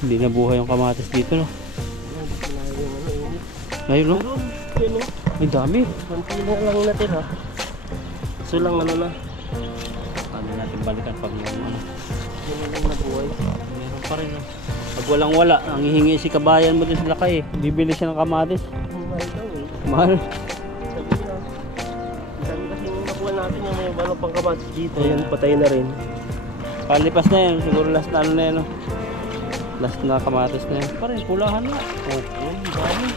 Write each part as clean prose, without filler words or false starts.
Hindi na buhay yung kamatis dito, no? Ngayon, no? Ay, dami. Kunti na lang natira. So lang ano na. Ano natin balikan pag yung ano. Yun na lang nabuhay. Meron pa rin, no? Pag walang wala, ang hihingi si kabayan mo din sa lakay, bibili siya ng kamatis. Mahal daw eh. Mahal. Sabi na. Sabi kasi yung nakuha natin yung may ano pang kamatis dito. Yan, patay na rin. Palipas na yan, siguro last na ano na yan, no? Last na kamatis na yan. Pa rin, pulahan na. Oh, dami.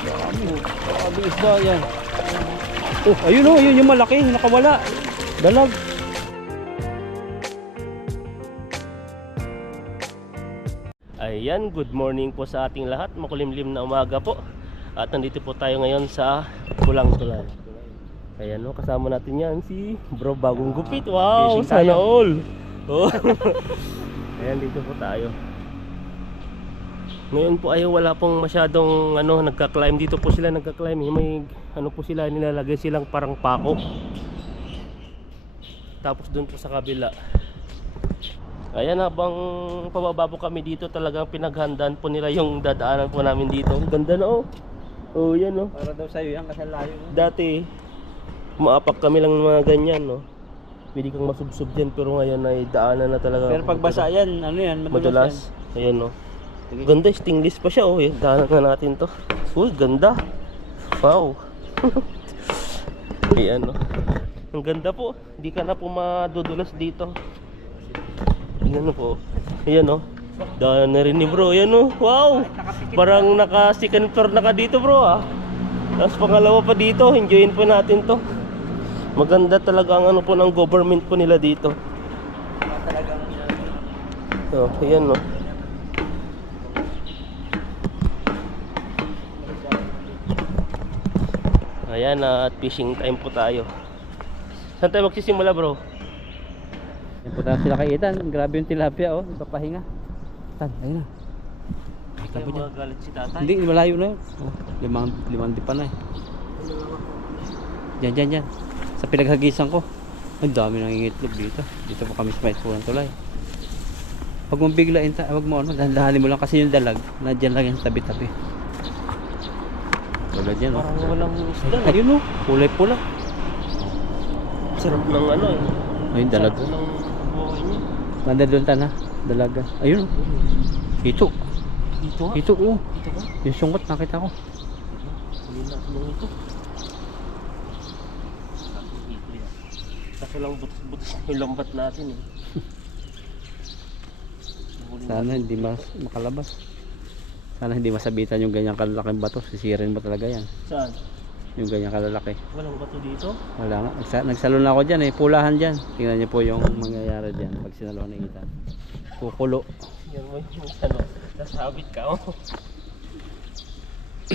Dami. Dami isda yan. Oh, ayun, oh, yun yung malaki, nakawala. Dalag. Ayan, good morning po sa ating lahat. Makulimlim na umaga po. At nandito po tayo ngayon sa Pulang Tulay. Ayan, no, kasama natin yan si Bro Bagong Gupit. Wow, sana all. Oh. Ayan, dito po tayo. Ngayon po ay wala pong masyadong nagka-climb. Dito po sila nagka-climb. May po sila, nilalagay silang parang pako. Tapos doon po sa kabila. Ayan, habang pababa po kami dito, talagang pinaghandaan po nila yung dadaanan po namin dito. Ang ganda na, oh. Oh, yan, oh. Para daw sa'yo yan kasi layo. Dati maapak kami lang ng mga ganyan, no. Pwede kang masubsob dyan, pero ngayon ay daanan na talaga. Pero pag basa yan, ano yan, madulas. Ayan, no. Ganda, stainless pa siya, oh. Yan, daanan na natin to. Uy, ganda. Wow. Ayan, no. Ang ganda po. Hindi ka na po madudulas dito. Tingnan mo po. Ayan, no. Daanan na rin ni bro. Ayan, no. Wow. Parang naka second floor na ka dito, bro, ah. Tapos pangalawa pa dito. Enjoyin po natin to. Maganda talaga ang po ng government po nila dito. So, ayan, no. Ayan, at fishing time po tayo. Saan tayo magsisimula, bro? Yan po tayo sila kay Ethan. Grabe yung tilapia, oh. Ipapahinga. Tan, ayun na. Kaya magagalit si tatay. Hindi, malayo na yun. Oh, limang di pa na eh. Diyan. Sa pinaghagisan ko. Ang dami nang ingitlog dito. Dito po kami sa may Pulang Tulay. Huwag mong biglain, huwag mo dahan-dahanin mo lang kasi yung dalag. Nandiyan lang yan sa tabi-tabi. Tulad yan, oh. Parang walang isda. Ayun, oh. Kulay pula. Sarap ng ano eh. Ayun, dalag. Sarap ng buhay niya. Manda doon ta na. Dalaga. Ayun, oh. Ito. Dito ha? Ito, oh. Dito ba? Yung sungkot nakita ko. Huli natin ng ito. Kaso lang butas yung lambat natin eh. Sana hindi makalabas. Sana hindi masabitan yung ganyang kalalaking bato. Sisirin mo talaga yan. Saan? Yung ganyang kalalaki. Walang bato dito? Wala nga. Nagsalon na ako dyan eh. Pulahan dyan. Tingnan niyo po yung mangyayari dyan pag sinalo ng Ethan. Kukulo. Yan mo yung nasabit ka oh.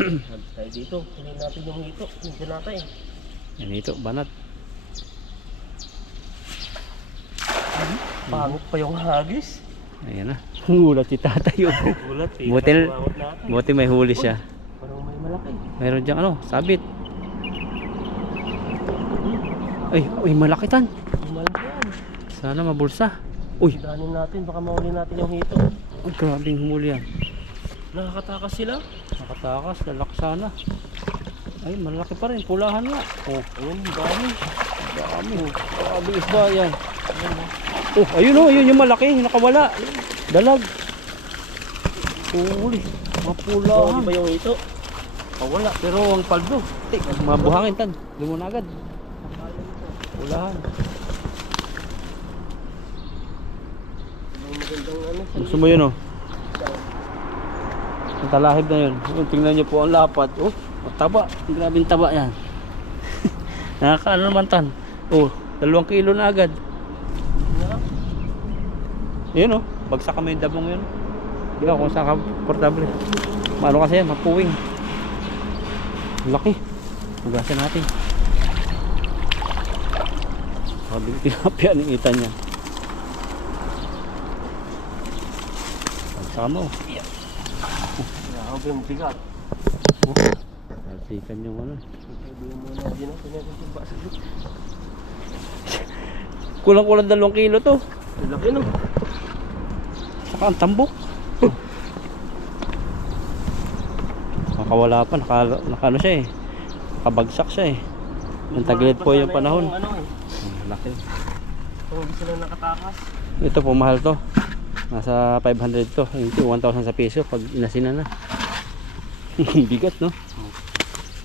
Habis tayo dito. Hindi natin yung hito. Hindi natin eh. Yan ito. Banat. Pangit pa yung hagis. Ayan na. Hulat si tatay. Ulat eh. Buti may huli siya. Parang may malaki. Meron dyan sabit. Ay, malaki tan. Malaki yan. Sana mabulsa. Uy. Dahanin natin. Baka mahuli natin yung hito. Ay, grabing humuli yan. Nakakatakas sila. Nakatakas. Lalaki sana. Ay, malaki pa rin. Pulahan nga. Oh, Ayun, dami. dami. Grabe isda yan. Oh, ayun oh. Yun yung malaki. Nakawala. Dalag. Huli. Mapulahan. Ba yung hito? Wala, pero ang paldo. Mabuhangin tan. Doon muna agad. Pulahan. Magandang ano. Gusto mo yun oh. Ang talahib na yun. Tingnan nyo po ang lapat. Oh, taba. Grabing taba yan. Nakakaano naman tan. Oh, 2 kilo na agad. Yun oh. Bagsak kami yung dabong yun. Di ba kung saan ka portable. Maano kasi yan, mapuwing. Laki. Hugasan natin. Sabi ko tinapya ng ita niya. Pagsaka mo. Grabe yung bigat. Palsikan yung ano. Kulang-kulang 2 kilo to. Laki no. Saka ang tambok. Nakawala pa, ano siya eh. Nakabagsak siya eh. Ang tagilid po yung panahon. Ano eh. Laki. Kung hindi sila nakatakas. Ito po mahal to. Nasa 500 to. Ito 1,000 sa piso pag inasina na. Bigat no?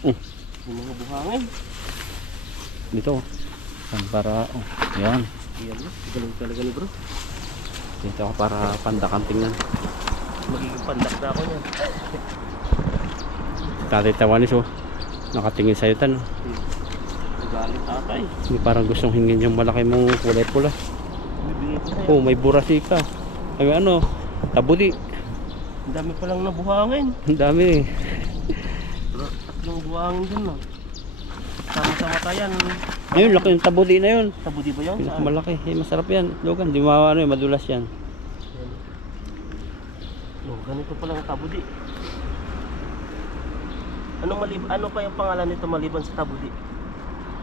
Yung mga buhangin. Dito. Para yan. Yan, galing talaga ni bro. Dito ako para pandakan tingnan. Magiging pandak na ako niyan. Tatay Tawanis oh. Nakatingin sa'yo tan. Galit tatay. Hindi parang gustong hingin yung malaki mong kulay pula. Bibigay ko sa'yo. Oh, may burasika. Ay ano, tabudi. Ang dami palang nabuhangin. Ang dami eh. Bro, tatlong buhangin dun na. Sama sa mata yan. Ayun, laki yung tabudi na yun. Tabudi ba yun? Saan? Pinakamalaki. Eh, masarap yan. Logan, di ano, madulas yan. Oh, ganito palang tabudi. Ano pa yung pangalan nito maliban sa tabudi?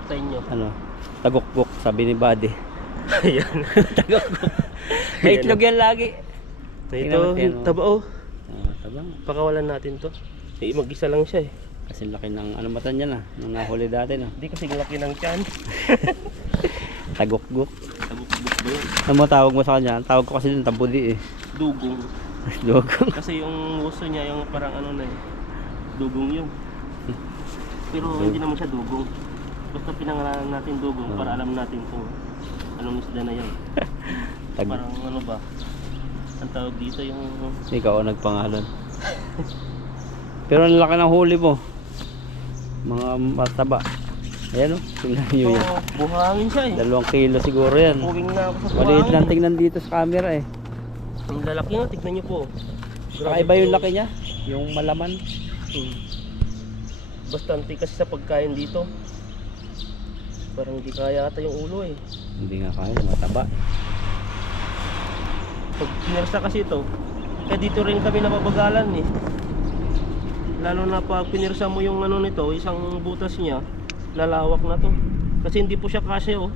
Sa inyo? Ano, tagukbok, sabi ni Buddy. Ayan. Tagukbok. May itlog yan lagi. Ito, taba oh. Tabang. Pakawalan natin to. Mag-isa lang siya eh. Kasi laki ng ano mata niya na. Nung nahuli dati na. Hindi kasi laki ng tiyan. Tagukbok. Tabuk-buk ba yun? Ano mo tawag mo sa kanya? Tawag ko kasi din tabudi eh. Dugong. Dugong. Kasi yung uso niya yung parang ano na eh. Dugong yun. Pero hindi naman siya dugong. Basta pinangalanan natin dugong para alam natin kung anong isda na yan. Parang ano ba? Ang tawag dito yung... Ikaw ang nagpangalan. Pero ang laki ng huli mo. Mga mataba. Ayan o, tingnan nyo yan. Buhangin siya eh. 2 kilo siguro yan. Puwing na ako sa buhangin. Maliit lang tingnan dito sa camera eh. Ang lalaki nga, tignan nyo po. Kakaiba yung laki niya. Yung malaman. Bastante kasi sa pagkain dito. Parang hindi kaya ata yung ulo eh. Hindi nga kaya, mataba. Pag pinirsa kasi ito, dito rin kami napabagalan eh. Lalo na pag pinirsa mo yung ano nito, isang butas niya, lalawak na to. Kasi hindi po siya kasi oh.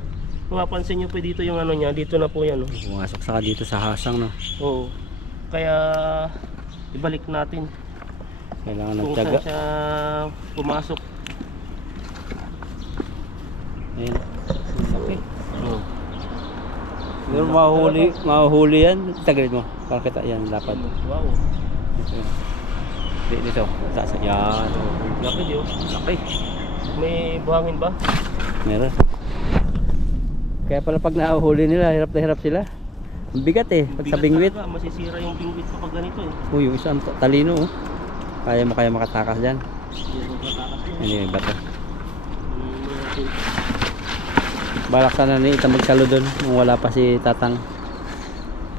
Mapapansin nyo po dito yung ano niya, dito na po yan oh. Pumasok saka dito sa hasang no. Oo. Kaya ibalik natin Kailangan ng kung tiyaga. saan siya pumasok. Ayun. Okay. Oo. Pero mahuhuli yan. Tagalid mo. Para kita yan, lapad. Wow. Dito. Taas. Yan. Laki di oh. Laki. May buhangin ba? Meron. Kaya pala pag nahuhuli nila, hirap na hirap sila. Ang bigat eh, pag sa Bigat bingwit. talaga, masisira yung bingwit kapag ganito eh. Uy, yung isang talino oh. Kaya mo makatakas dyan. Hindi mo matakas yun. Ano yung bato. Balak sana ni Ita magsalo doon nung wala pa si Tatang.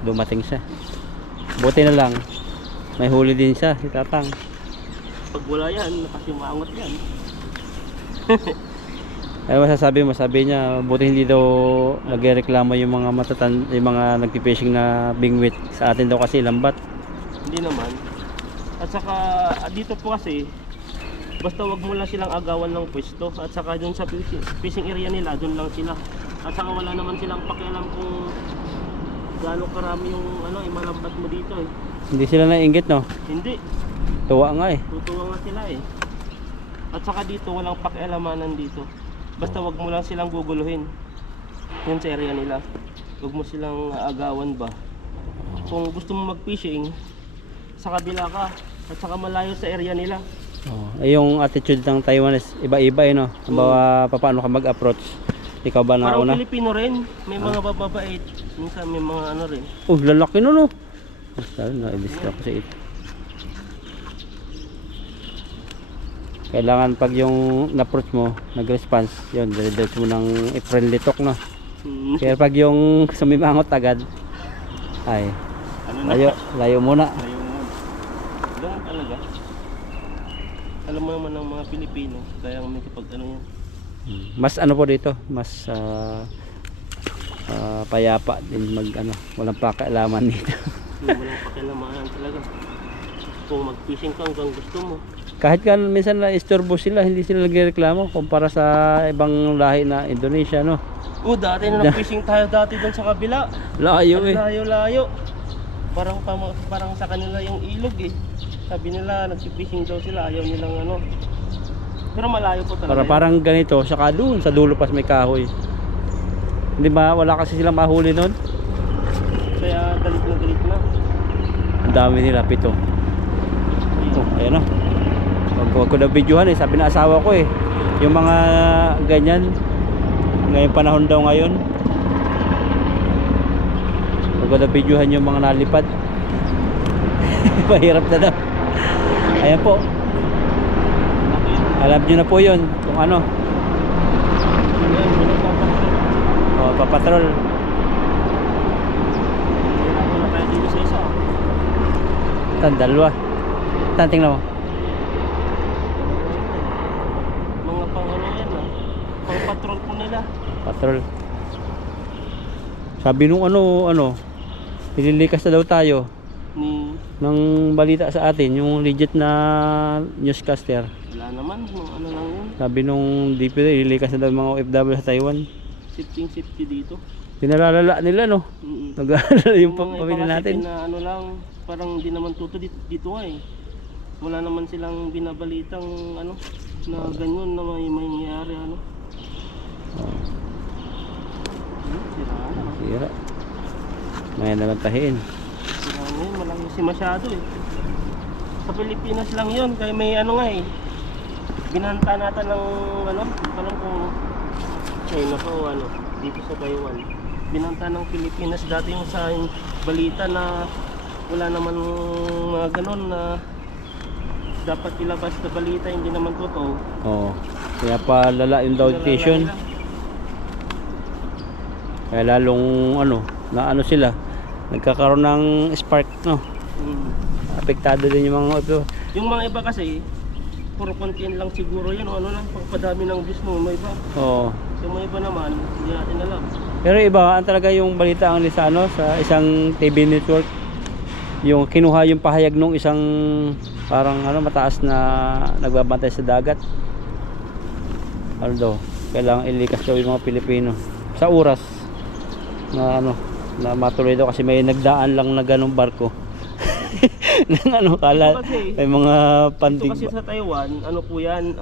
Dumating siya. Buti na lang, may huli din siya si Tatang. Pag wala yan, nakasimangot yan. Ano masasabi mo? Sabi niya, buti hindi daw nagreklamo yung mga yung mga nagpipishing na bingwit. Sa atin daw kasi lambat. Hindi naman. At saka dito po kasi, basta wag mo lang silang agawan ng pwesto. At saka dun sa fishing area nila, dun lang sila. At saka wala naman silang pakialam kung gaano karami yung ano, imalambat mo dito eh. Hindi sila nainggit no? Hindi. Tuwa nga eh. Tutuwa nga sila eh. At saka dito, walang pakialamanan dito. Basta wag mo lang silang guguluhin. Yun sa area nila. Wag mo silang agawan ba. Kung gusto mo mag-fishing, sa kabila ka. At saka malayo sa area nila. Oh, ay yung attitude ng Taiwanese iba-iba eh no. Kumbaga paano ka mag-approach? Ikaw ba Parang nauna? Pilipino rin. May mga bababait. Minsan may mga ano rin. Oh, lalaki no no. Basta na-distract ko sa ito. Kailangan pag yung na-approach mo, nag-response, yun, dire-diretso mo ng friendly talk no. Kaya pag yung sumimangot agad, ay, Ano na? layo muna. Layo mo. Ganun talaga. Alam mo naman ng mga Pilipino, kaya may kapag ano yan. Mas ano po dito, mas payapa din mag ano, walang pakialaman dito. Walang pakialamanan talaga. Kung mag-fishing ka hanggang gusto mo. Kahit ka minsan na-istorbo sila, hindi sila nagreklamo kumpara sa ibang lahi na Indonesia no. Dati na nag-fishing tayo dati doon sa kabila. Layo eh. Layo-layo. parang sa kanila yung ilog eh. Sabi nila nagsi-fishing daw sila, ayaw nilang ano. Pero malayo po talaga. Parang ganito, saka doon sa dulo pas may kahoy. Hindi ba wala kasi silang mahuli noon? Kaya galit na. Ang dami nila, 7. Oh, ayan o. Wag ko na videohan eh, sabi na asawa ko eh. Yung mga ganyan, ngayong panahon daw ngayon. Wag ko na videohan yung mga nalipad. Mahirap na daw. Ayan po. Alam nyo na po yun kung ano. O, papatrol. Tan, dalawa. Tan, tingnan mo. Mga pang-ano yan ah. Pang-patrol po nila. Patrol. Sabi nung ano, ililikas na daw tayo ng balita sa atin, yung legit na newscaster. Wala naman, ano lang yun. Sabi nung DPD, ililikas na daw mga OFW sa Taiwan. Safety dito. Pinalalala nila no. Nag-aalala yung pamilya natin. Na ano lang, parang di naman tuto dito eh. Wala naman silang binabalitang ano na ganyan na may mangyayari ano. Sira. May naman tahiin. Sira ngayon, malaki si masyado eh. Sa Pilipinas lang yun, kaya may ano nga eh. Binanta natin ng ano, parang kung China pa o ano, dito sa Taiwan. Binanta ng Pilipinas dati yung sa balita na wala naman mga ganon na dapat ilabas na balita, hindi naman totoo. Oo. Kaya palala yung downtation. Kaya lalong na sila, nagkakaroon ng spark no. Apektado din yung mga ito. Yung mga iba kasi puro content lang siguro yan o ano lang, pagpadami ng views mo, may iba. Oo. Yung mga iba naman, hindi natin alam. Pero iba talaga yung balita ang sa sa isang TV network. Yung kinuha yung pahayag nung isang parang mataas na nagbabantay sa dagat. Ano daw, kailangan ilikas daw yung mga Pilipino sa oras na na matuloy daw kasi may nagdaan lang na ganung barko. Nang kala kasi, may mga pandig. Ito kasi sa Taiwan, ano po yan,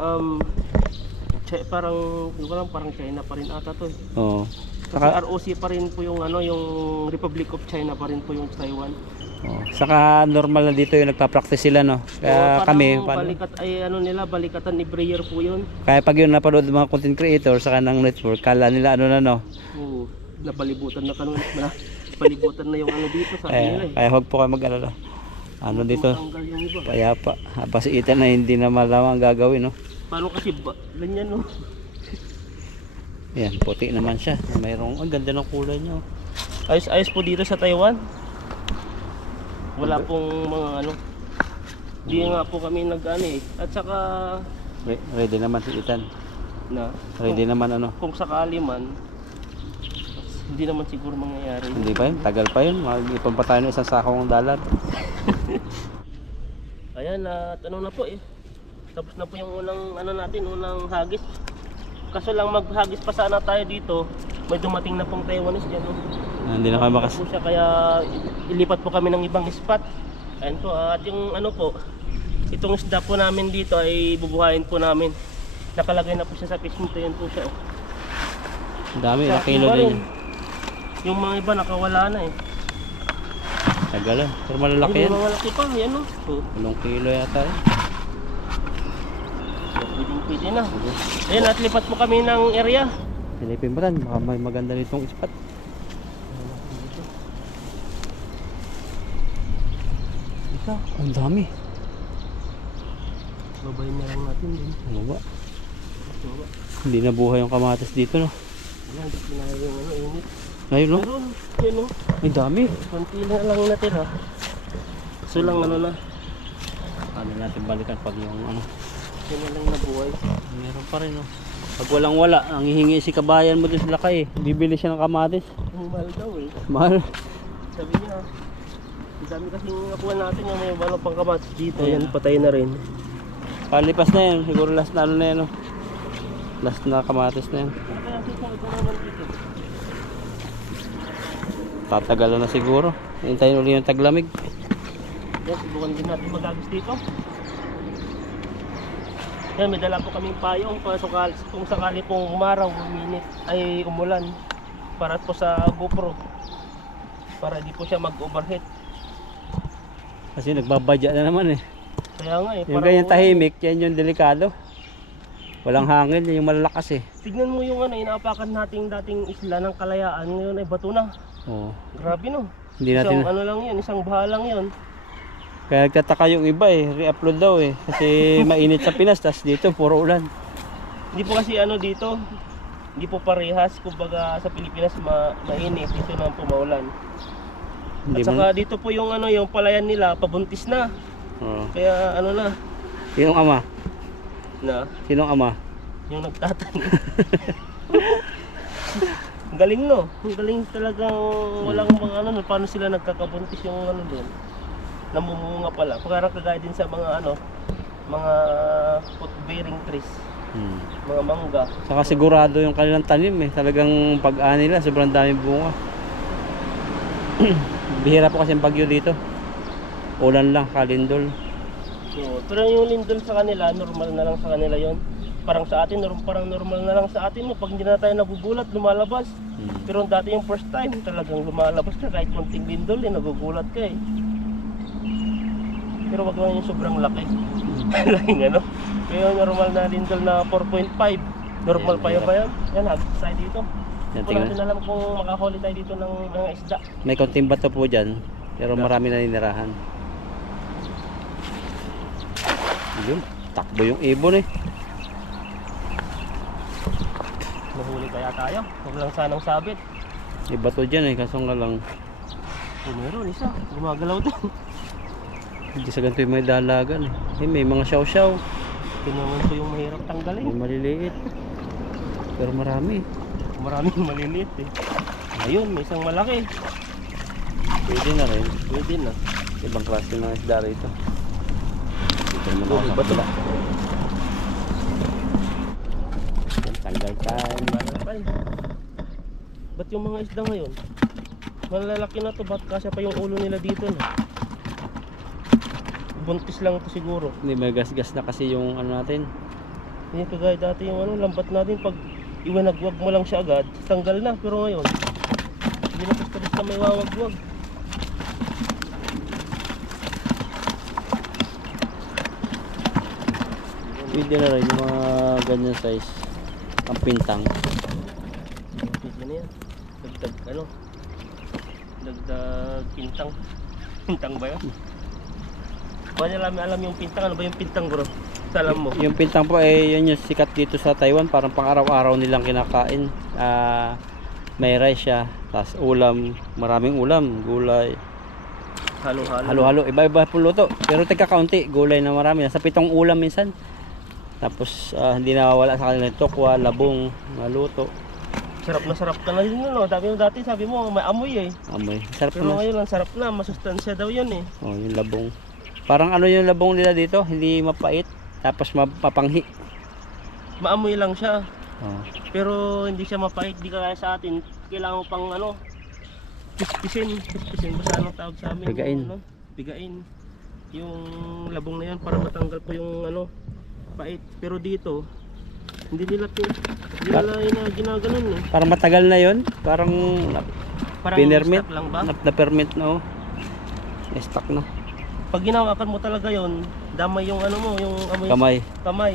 parang China pa rin ata to eh. Oo. Kasi ROC pa rin po yung yung Republic of China pa rin po yung Taiwan. Oh, saka normal na dito yung nagpa-practice sila no. Kaya kami balikatan ni Breyer po yun. Kaya pag yun napanood ng mga content creator sa kanang network, kala nila Oo, napalibutan na palibutan na yung dito sa nila eh. Kaya huwag po kayo mag-alala. Dito? Kaya pa. Pasiitan na hindi na malaman ang gagawin no. Paano kasi ganyan no? Yan, puti naman siya. Mayroong ang ganda ng kulay niya. Ayos po dito sa Taiwan. Wala pong mga Di nga po kami eh. At saka ready naman si Ethan. Ready naman Kung sakali man, hindi naman siguro mangyayari. Hindi pa yun, tagal pa yun. Mag-ipon pa tayo ng isang sakong dalat. Ayan, na po eh. Tapos na po yung unang hagis. Kaso lang maghagis pa sana tayo dito. May dumating na pong Taiwanese dyan. Hindi na kami po siya, kaya ilipat po kami ng ibang spot. Ayan po, at yung po, itong isda po namin dito ay bubuhayin po namin. Nakalagay na po siya sa fishing tray po siya. Ang dami, nakilo din. Yung mga iba nakawala na eh. Tagal pero malalaki yan. Malalaki pa, yan o. 8 kilo yata rin. Pwede na. Ayan, at lipat po kami ng area. Silipin mo rin, baka may maganda nitong spot. Ito, ang dami. Babayin na lang natin din. Baba. Hindi na buhay yung kamatis dito no. Ayan, pinaya yung init. Ayun no? Meron, yun o. Ay dami. Konti na lang natin ha. So lang na. Ano natin balikan pag yung Yun na lang nabuhay. Meron pa rin no. Pag walang wala, ang hihingi si kabayan mo din sa lakay bibili siya ng kamatis. Ang mahal daw eh. Mahal. Sabi niya, ang dami kasing nakuha natin yung may walang pang kamatis dito. Ayan, patay na rin. Palipas na yan, siguro last na na yan no. Last na kamatis na yan. Kaya ito naman dito. Tatagalan na siguro. Hintayin ulit yung taglamig. Yan, subukan din natin magagis dito. Yan, may dala po kaming payong kung sakali pong umaraw, uminit, ay umulan. Para po sa GoPro. Para di po siya mag-overheat. Kasi nagbabadya na naman eh. Kaya nga eh. Yung ganyan tahimik, yan yung delikado. Walang hangin, yan yung malalakas eh. Tignan mo yung ano, inaapakan nating dating isla ng Kalayaan. Ngayon ay bato na. Oo. Grabe no. Hindi natin, Isang ano lang yun, isang baha lang yun. kaya nagtataka yung iba eh, re-upload daw eh. Kasi mainit sa Pinas, tas dito puro ulan. Hindi po kasi ano dito, hindi po parehas. Kumbaga sa Pilipinas mainit, dito na po maulan. Hindi At saka dito po yung ano, yung palayan nila pabuntis na. Oo. Kaya ano na, Sinong ama? na Sinong ama? yung nagtatanim. Ang galing no. Ang galing talagang walang mga ano, paano sila nagkakabuntis yung ano doon. Namumunga pala. Parang kagaya din sa mga ano, mga fruit bearing trees, mga mangga. Saka sigurado yung kanilang tanim eh. Talagang pag-ani nila, sobrang daming bunga. Bihira po kasi ang bagyo dito. Ulan lang, kalindol. So, pero yung lindol sa kanila, normal na lang sa kanila yon. Parang sa atin, parang normal na lang sa atin. No? Pag hindi na tayo nagugulat, lumalabas. Pero dati yung first time, talagang lumalabas ka kahit konting lindol, eh, nagugulat ka eh. Pero wag lang yung sobrang laki. Laking ano. Pero normal na lindol na 4.5. Normal pa yun ba yan? Yan, hagis tayo dito. Yan, Hindi natin alam kung makahuli tayo dito ng mga isda. May konting bato po dyan, pero marami na ninirahan. Yun, takbo yung ibon eh. Mahuli kaya tayo. Huwag lang sanang sabit. May bato dyan eh, kaso nga lang Oh, meron isa. Gumagalaw din. hindi sa ganito yung may dalagan eh. May mga syaw-syaw, Ito naman po yung mahirap tanggalin. may maliliit. Pero marami. Maraming maliliit eh. Ayun, may isang malaki. Pwede na rin. Pwede na. Ibang klase ng isda rito. Dito naman Oh, ako sa bato. pula. Yan, tanggal time. Ay, ba't yung mga isda ngayon? Malalaki na to, ba't kasya pa yung ulo nila dito na? Buntis lang to siguro. Hindi, may gas-gas na kasi yung ano natin. Hindi kagaya dati yung ano, lambat natin pag iwanagwag mo lang siya agad, tanggal na. Pero ngayon, hindi na basta may wawagwag. Pwede na rin yung mga ganyan size. Ang pintang. Pwede na yan. Dagdag ano? Dagdag pintang. Pintang ba yun? Baka alam yung pintang. Ano ba yung pintang bro? Sa alam mo? Yung pintang po eh, yun yung sikat dito sa Taiwan. Parang pang araw-araw nilang kinakain. May rice siya. Tapos ulam. Maraming ulam. Gulay. Halo-halo. Halo-halo. Iba-iba po luto. Pero tagkakaunti. Gulay na marami. Nasa 7 ulam minsan. Tapos hindi nawawala sa kanila yung tokwa, labong, maluto. Sarap ka na yun no? Dati sabi mo may amoy eh. Amoy. Sarap Pero na. ngayon ang sarap na. Masustansya daw yun eh. Oh, yung labong. Parang ano yung labong nila dito. Hindi mapait. Tapos mapapanghi. Maamoy lang siya. Oh. Pero hindi siya mapait. Di kaya sa atin. Kailangan mo pang ano. Pispisin. Pispisin ba sa anong tawag sa amin? Pigain. Ano? Pigain. Yung labong na yan para matanggal po yung ano. Pait. Pero dito. Hindi nila ginaganon eh. Parang matagal na yon. Parang Parang pinermit. stock lang ba? Na-permit na oh. Stock na. Pag ginawakan mo talaga yon, damay yung ano mo, yung amoy Kamay.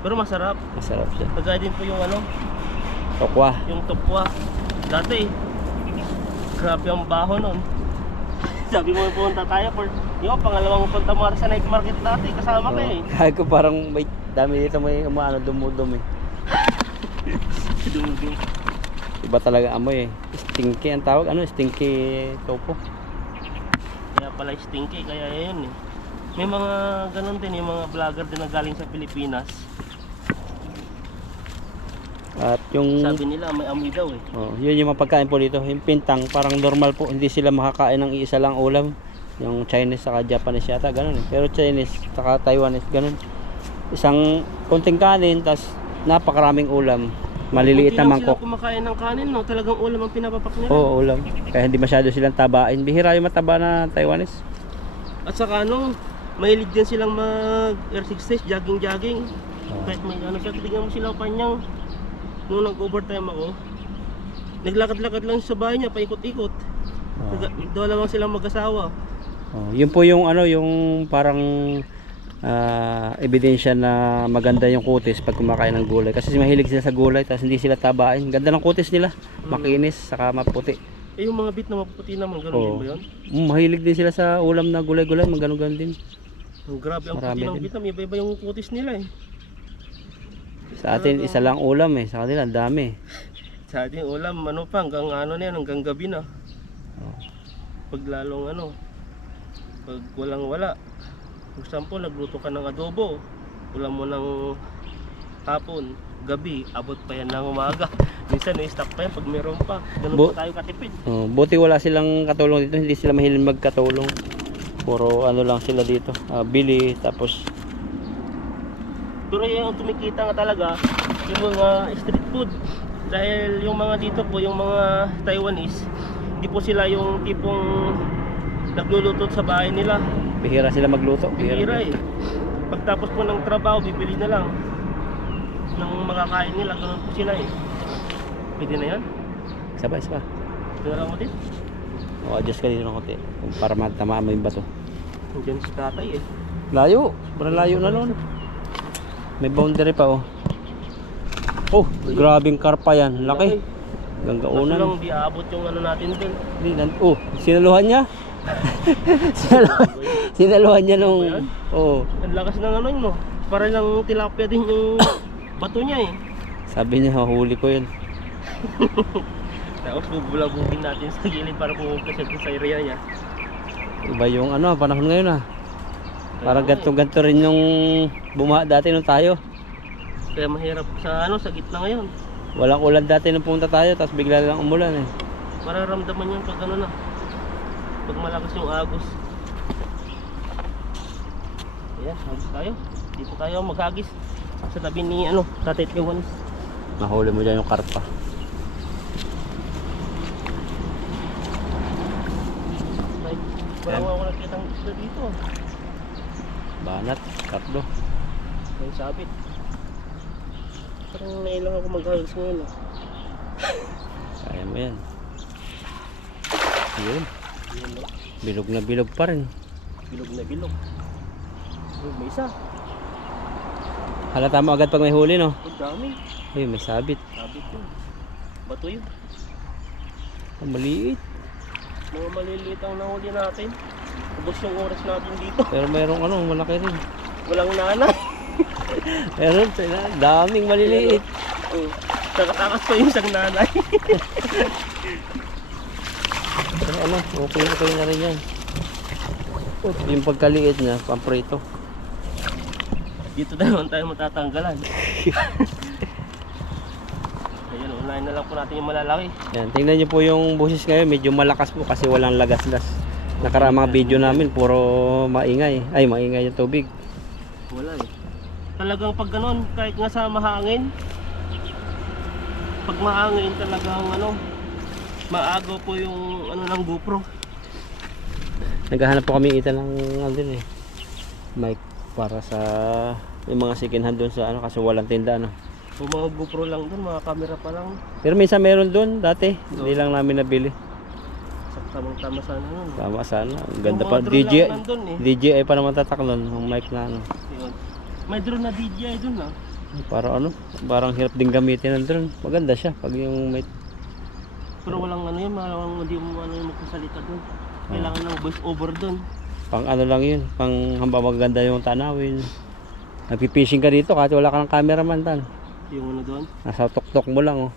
Pero masarap. Masarap siya. Kagaya din po yung ano, Tokwa. yung tokwa. Dati, grabe ang baho nun. Sabi mo punta tayo for yung pangalawang punta mo sa night market dati, kasama ka eh. Kaya ko parang may dami dito may umaano dumudumi. Dumugin. Iba talaga amoy eh. Stinky ang tawag. Ano? Stinky topo. Kaya pala stinky, kaya yun eh. May mga ganun din, yung mga vlogger din na galing sa Pilipinas. At yung Sabi nila may amoy daw eh. yun yung mapagkain po dito. Yung pintang parang normal po. Hindi sila makakain ng iisa lang ulam. Yung Chinese saka Japanese yata ganun eh. Pero Chinese saka Taiwanese ganun. Isang konting kanin tas napakaraming ulam. maliliit na Kunti lang mangkok. silang kumakain ng kanin, no? Talagang ulam ang pinapapak nila. Oo, ulam. Kaya hindi masyado silang tabain. Bihira yung mataba na Taiwanese. At saka ano, mahilig din silang mag exercise, jogging. Kahit may ano siya, tignan mo sila panyang. Nung nag-overtime ako, naglakad-lakad lang sa bahay niya, paikot-ikot. Dalawang silang mag-asawa. Oh, yun po yung ano, yung parang ebidensya na maganda yung kutis pag kumakain ng gulay. Kasi mahilig sila sa gulay, tapos hindi sila tabain. Ganda ng kutis nila, makinis, saka maputi. Eh yung mga bit na mapuputi naman, gano'n din ba yun? Mahilig din sila sa ulam na gulay-gulay, magano-ganon din. Ang grabe ang Marami puti ng din. bit na, may iba-iba yung kutis nila eh. Sa atin, isa lang ulam eh. Sa kanila, ang dami. Sa ating ulam, ano pa, hanggang ano na yan, hanggang gabi na. Oh. Pag lalong ano, pag walang wala. For example, nagluto ka ng adobo, ulam mo ng hapon, gabi, abot pa yan ng umaga. Minsan may stock pa yan pag meron pa. Ganun pa tayo katipid. Oh, buti wala silang katulong dito. Hindi sila mahilig magkatulong. Puro ano lang sila dito. Bili, tapos Pero yung tumikita nga talaga, yung mga street food. Dahil yung mga dito po, yung mga Taiwanese, hindi po sila yung tipong nagluluto sa bahay nila. bihira sila magluto. Bihira eh. Pagtapos po ng trabaho, bibili na lang ng makakain nila. Ganun po sila eh. Pwede na yan? Sabay, sabay. Tingnan mo din. O, adjust ka dito ng konti. Para matamaan mo yung bato. Nandiyan si tatay eh. Layo. Sobrang layo na nun. May boundary pa oh. Oh, grabing karpa yan. Laki. Kaso Gangaunan. lang di aabot yung ano natin dun. Oh, sinaluhan niya. Sinaluhan niya nung... Oh. Ang lakas ng ano yun no. Para lang tilapia din yung bato niya eh. Sabi niya, huli ko yun. Tapos bubulabugin natin sa gilid para pumunta siya sa area niya. Iba yung ano, panahon ngayon ah. Parang ganto rin yung bumaha dati nung tayo. Kaya mahirap sa ano, sa gitna ngayon. Walang ulan dati nung pumunta tayo, tapos bigla lang umulan eh. Mararamdaman yan pag ano na. Pag malakas yung agos. Ayan, hagis tayo. Dito tayo maghagis. Sa tabi ni ano, Tatay Taiwanese. Mahuli mo dyan yung karpa. Wala ako nakitang isda dito. Banat, kardo. May sabit. Parang nailang ako maghagis ngayon. Kaya mo yan. Yun. Yan no. Bilog na bilog pa rin. Bilog na bilog. Oh, may isa. Halata mo agad pag may huli no? Ang dami. Ay, may sabit. Sabit yun. Bato yun. Ang maliit. Mga maliliit ang nahuli natin. Ubos yung oras natin dito. Pero mayroong ano, malaki rin. Walang nanay. Meron sila, daming maliliit. Oh, nakatakas pa yung isang nanay. Pero ano, okay na rin yan. Yung pagkaliit niya, pamprito. Dito naman tayo matatanggalan. Ayun, unahin na lang po natin yung malalaki. Yan, tingnan niyo po yung busis ngayon, medyo malakas po kasi walang lagas-las. Nakaraang mga video namin, puro maingay. Ay, maingay yung tubig. Wala eh. Talagang pag ganon, kahit nga sa mahangin, pag mahangin talagang ano, maagaw po yung ano ng GoPro. Naghahanap po kami ita ng ano din eh, mic para sa yung mga second hand doon sa ano kasi walang tinda ano. Kung mga GoPro lang dun, mga camera pa lang. Pero minsan meron doon dati, hindi lang namin nabili. Tamang-tama sana nun. Tama sana, ang ganda Yung pa. mga drone DJI, lang nandun eh. DJI pa naman tataklon, yung mic na ano. Yun. May drone na DJI dun ah. Para ano, parang hirap din gamitin ng drone. Maganda siya pag yung may Pero walang ano yun, walang hindi mo ano yung magsasalita dun. Kailangan ng voice over dun. pang ano lang yun, pang hamba maganda yung tanawin. Nagpi-fishing ka dito kahit wala ka ng cameraman tan. Yung ano dun. Nasa tuktok mo lang oh.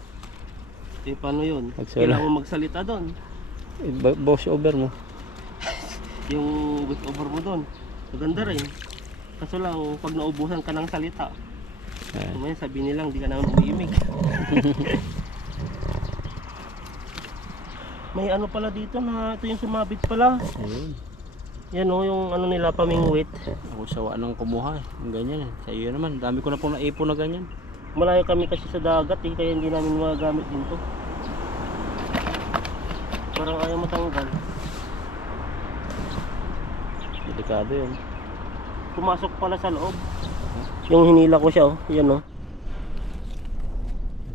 Eh paano yun? Magsala. Kailangan mo magsalita dun. Boss over mo. Yung voice over mo dun. Maganda rin. Kaso lang, pag naubusan ka ng salita, kumaya sabi nilang di ka naman umiimig. May ano pala dito na ito yung sumabit pala. Ayun. Yan o, yung ano nila, pamingwit. Ako sawa nang kumuha eh. Yung ganyan eh. Sa iyo naman. Dami ko na pong naipon na ganyan. Malayo kami kasi sa dagat eh, kaya hindi namin magagamit din to. Parang ayaw matanggal. Delikado yun. Pumasok pala sa loob. Yung hinila ko siya oh, yan oh.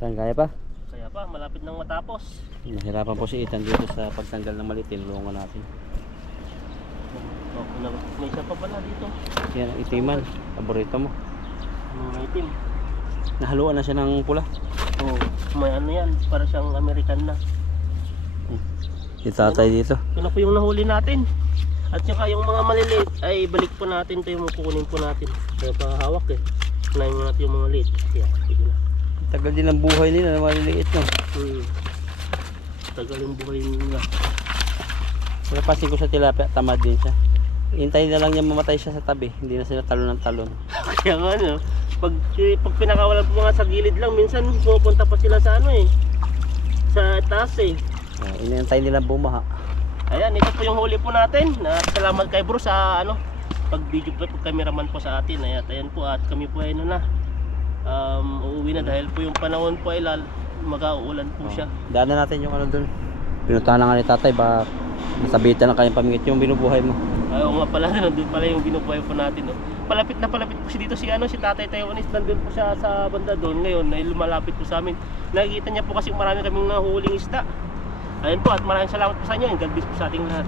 Ethan, kaya pa? Kaya pa, malapit nang matapos. Nahirapan po si Ethan dito sa pagtanggal ng maliit. Tinulungan natin. Oh, may isa pa pala dito. Yan ang itiman. Paborito mo. May itim. Nahaluan na siya ng pula. Oh, may ano yan, para siyang American na. Si tatay dito. Ito na po yung nahuli natin. At saka yung mga maliliit ay balik po natin. Ito yung kukunin po natin. Kaya pahawak eh. Kunain mo natin yung mga liit. Kaya, sige na. Tagal din ang buhay nila na maliliit no. Tagal yung buhay nila. Napasin ko sa tilapia, tamad din siya. Hintayin na lang niya mamatay siya sa tabi. Hindi na sila talon ng talon. Kaya nga no, pag pinakawalan po mga sa gilid lang, minsan pupunta pa sila sa ano eh. Sa taas eh. Inaantay nila bumaha. Ayan, ito po yung huli po natin. Salamat kay bro sa ano, pag video po, pag cameraman po sa atin. Ayan po at kami po ay ano na. Uuwi na dahil po yung panahon po ay mag-uulan po siya. Daanan natin yung ano dun. Pinuntahan na nga ni tatay ba nasabitan na kayong pamingit yung binubuhay mo. Ayaw nga pala, nandun pala yung binubuhay po natin. No? Palapit na palapit po si dito si Tatay Taiwanese. Nandun po siya sa banda doon. Ngayon ay lumalapit po sa amin. Nakikita niya po kasi marami kaming nahuhuling isda. Ayun po at maraming salamat po sa inyo. God bless po sa ating lahat.